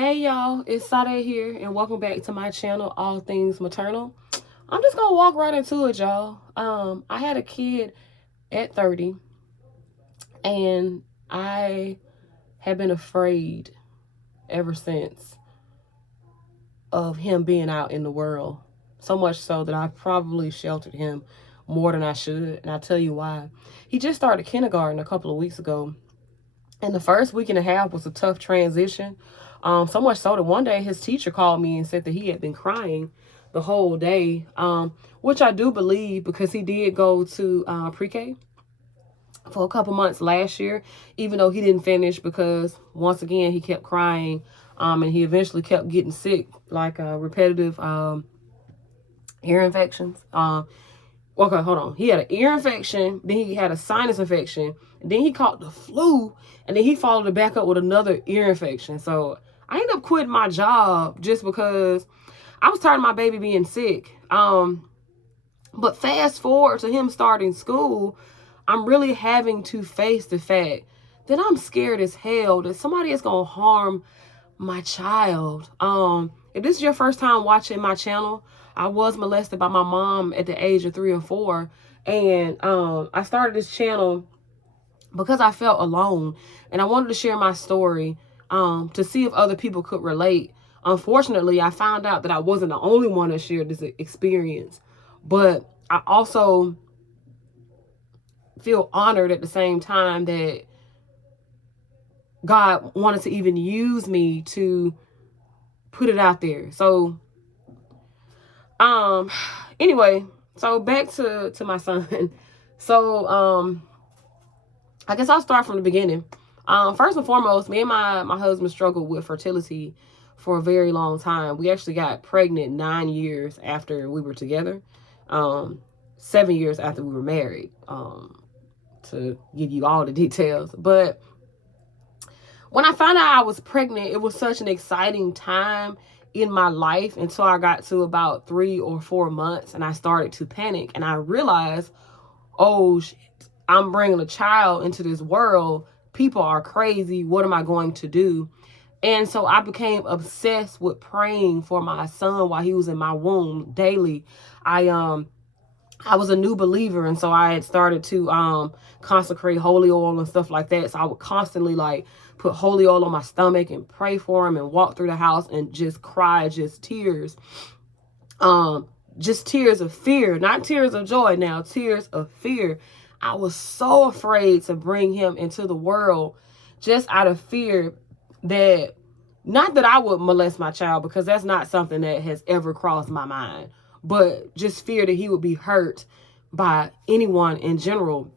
Hey y'all, it's Sade here, and welcome back to my channel, All Things Maternal. I'm just gonna walk right into it, y'all. I had a kid at 30, and I have been afraid ever since of him being out in the world. So much so that I probably sheltered him more than I should, and I'll tell you why. He just started kindergarten a couple of weeks ago, and the first week and a half was a tough transition. So much so that one day his teacher called me and said that he had been crying the whole day, which I do believe because he did go to pre-K for a couple months last year, even though he didn't finish because once again he kept crying, and he eventually kept getting sick, like repetitive ear infections. Okay, hold on. He had an ear infection, then he had a sinus infection, and then he caught the flu, and then he followed it back up with another ear infection. So I ended up quitting my job just because I was tired of my baby being sick. But fast forward to him starting school, I'm really having to face the fact that I'm scared as hell that somebody is going to harm my child. If this is your first time watching my channel, I was molested by my mom at the age of 3 or 4. And I started this channel because I felt alone. And I wanted to share my story to see if other people could relate. Unfortunately, I found out that I wasn't the only one that shared this experience. But I also feel honored at the same time that God wanted to even use me to put it out there. So anyway, so back to my son. So I guess I'll start from the beginning. First and foremost, me and my husband struggled with fertility for a very long time. We actually got pregnant 9 years after we were together, 7 years after we were married, to give you all the details. But when I found out I was pregnant, it was such an exciting time in my life until I got to about 3 or 4 months, and I started to panic, and I realized, oh shit, I'm bringing a child into this world. People are crazy. What am I going to do? And so I became obsessed with praying for my son while he was in my womb daily. I was a new believer, and so I had started to consecrate holy oil and stuff like that. So I would constantly like put holy oil on my stomach and pray for him and walk through the house and just cry, just tears. Just tears of fear, not tears of joy now, tears of fear. I was so afraid to bring him into the world just out of fear that, not that I would molest my child, because that's not something that has ever crossed my mind, but just fear that he would be hurt by anyone in general,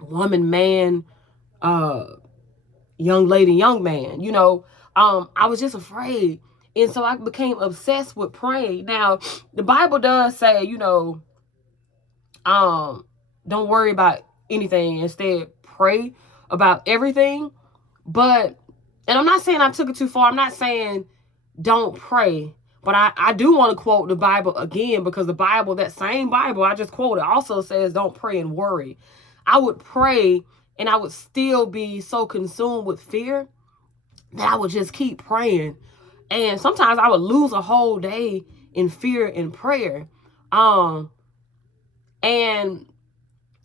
woman, man, young lady, young man, you know. I was just afraid. And so I became obsessed with praying. Now, the Bible does say, you know, don't worry about anything. Instead, pray about everything. But, and I'm not saying I took it too far. I'm not saying don't pray. But I do want to quote the Bible again, because the Bible, that same Bible I just quoted, also says don't pray and worry. I would pray and I would still be so consumed with fear that I would just keep praying. And sometimes I would lose a whole day in fear and prayer. And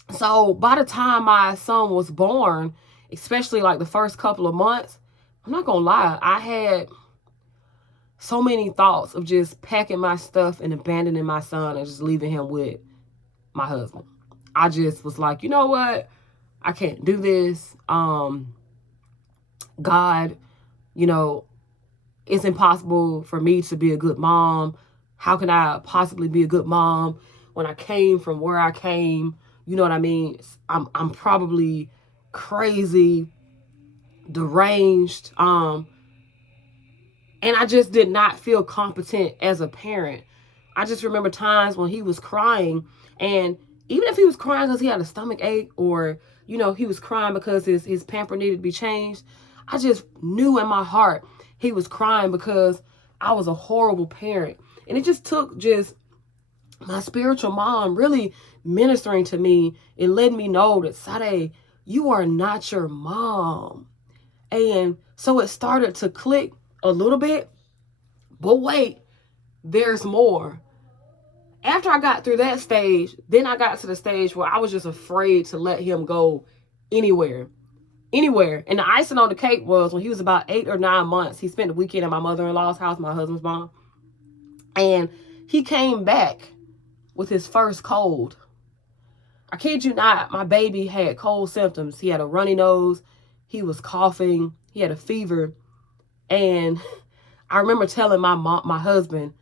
so by the time my son was born, especially like the first couple of months, I'm not going to lie, I had so many thoughts of just packing my stuff and abandoning my son and just leaving him with my husband. I just was like, you know what? I can't do this. God, you know, it's impossible for me to be a good mom. How can I possibly be a good mom when I came from where I came? You know what I mean? I'm probably crazy, deranged, and I just did not feel competent as a parent. I just remember times when he was crying, and even if he was crying because he had a stomach ache, or, you know, he was crying because his pamper needed to be changed, I just knew in my heart he was crying because I was a horrible parent. And it just took just my spiritual mom really ministering to me and letting me know that, Sade, you are not your mom. And so it started to click a little bit, but wait, there's more. After I got through that stage, then I got to the stage where I was just afraid to let him go anywhere. Anywhere. And the icing on the cake was when he was about 8 or 9 months, he spent the weekend at my mother-in-law's house, my husband's mom. And he came back with his first cold. I kid you not, my baby had cold symptoms. He had a runny nose. He was coughing. He had a fever. And I remember telling my husband,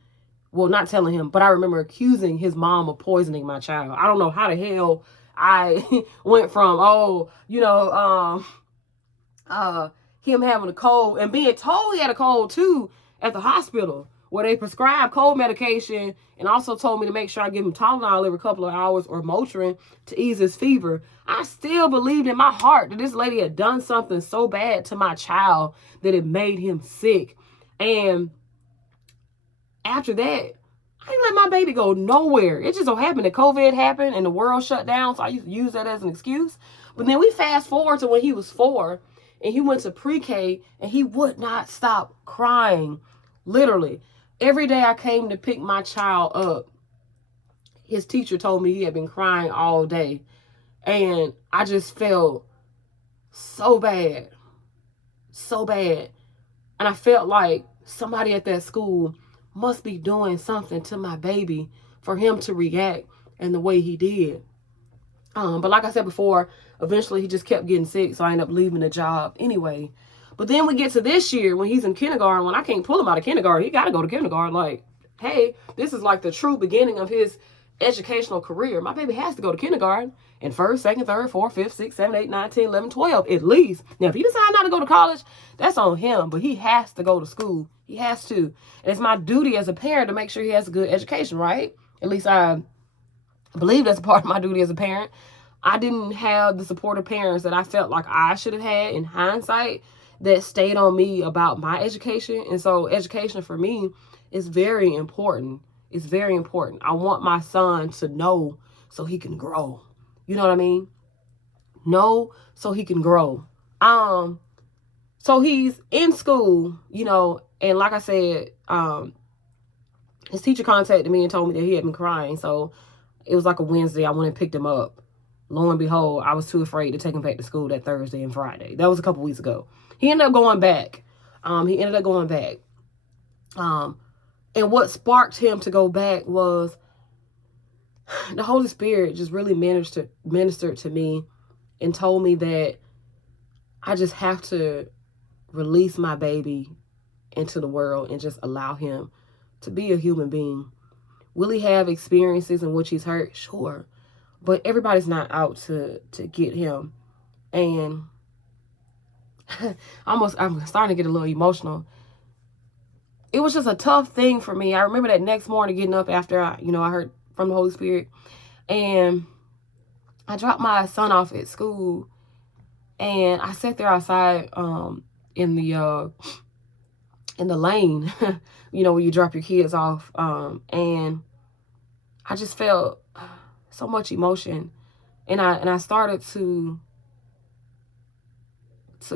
well, not telling him, but I remember accusing his mom of poisoning my child. I don't know how the hell I went from, him having a cold and being told he had a cold too at the hospital, where they prescribed cold medication and also told me to make sure I give him Tylenol every couple of hours or Motrin to ease his fever. I still believed in my heart that this lady had done something so bad to my child that it made him sick. And after that, I didn't let my baby go nowhere. It just so happened that COVID happened and the world shut down, so I used to use that as an excuse. But then we fast forward to when he was 4 and he went to pre-K and he would not stop crying. Literally. Every day I came to pick my child up, his teacher told me he had been crying all day. And I just felt so bad. So bad. And I felt like somebody at that school must be doing something to my baby for him to react in the way he did. But like I said before, eventually he just kept getting sick, so I ended up leaving the job anyway. But then we get to this year when he's in kindergarten. When I can't pull him out of kindergarten, he got to go to kindergarten. Like, hey, this is like the true beginning of his educational career. My baby has to go to kindergarten in 1st, 2nd, 3rd, 4th, 5th, 6th, 7th, 8th, 9th, 10th, 11th, 12th at least. Now, if he decides not to go to college, that's on him, but he has to go to school. He has to. And it's my duty as a parent to make sure he has a good education, right? At least I believe that's a part of my duty as a parent. I didn't have the supportive parents that I felt like I should have had in hindsight that stayed on me about my education. And so education for me is very important. It's very important. I want my son to know so he can grow. You know what I mean? Know so he can grow. So he's in school, and like I said, his teacher contacted me and told me that he had been crying. So it was like a Wednesday. I went and picked him up. Lo and behold, I was too afraid to take him back to school that Thursday and Friday. That was a couple weeks ago. He ended up going back. And what sparked him to go back was the Holy Spirit just really ministered to me and told me that I just have to release my baby into the world and just allow him to be a human being. Will he have experiences in which he's hurt? Sure. But everybody's not out to get him. And I'm starting to get a little emotional. It was just a tough thing for me. I remember that next morning getting up after I heard from the Holy Spirit. And I dropped my son off at school. And I sat there outside in the lane, where you drop your kids off. And I just felt so much emotion. And I started to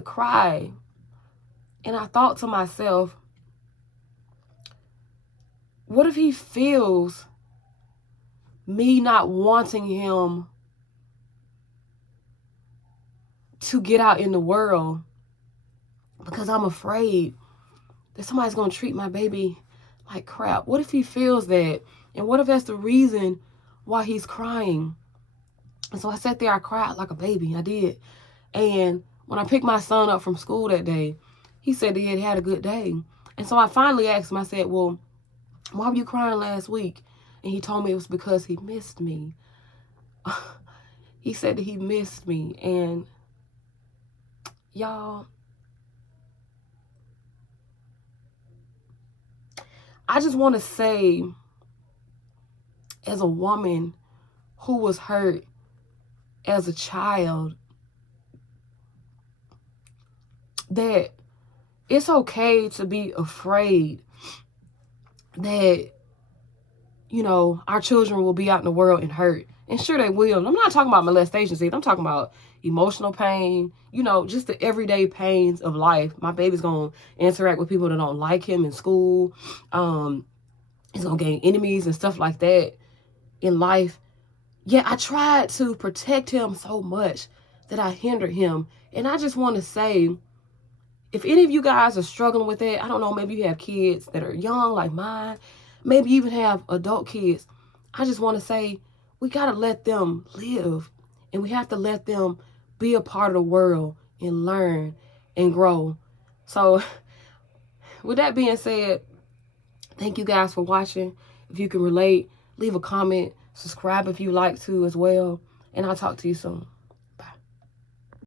cry. And I thought to myself, what if he feels me not wanting him to get out in the world because I'm afraid that somebody's going to treat my baby like crap? What if he feels that? And what if that's the reason why he's crying? And so I sat there, I cried like a baby. I did. And when I picked my son up from school that day, he said that he had a good day. And so I finally asked him, I said, well, why were you crying last week? And he told me it was because he missed me. He said that he missed me. And y'all, I just want to say, as a woman who was hurt as a child, that it's okay to be afraid that, our children will be out in the world and hurt. And sure they will. I'm not talking about molestation, see. I'm talking about emotional pain, you know, just the everyday pains of life. My baby's going to interact with people that don't like him in school. He's going to gain enemies and stuff like that in life. Yeah, I tried to protect him so much that I hindered him. And I just want to say, if any of you guys are struggling with that, I don't know, maybe you have kids that are young like mine, maybe you even have adult kids. I just want to say, we got to let them live, and we have to let them be a part of the world and learn and grow. So with that being said, thank you guys for watching. If you can relate, leave a comment, subscribe if you like to as well, and I'll talk to you soon.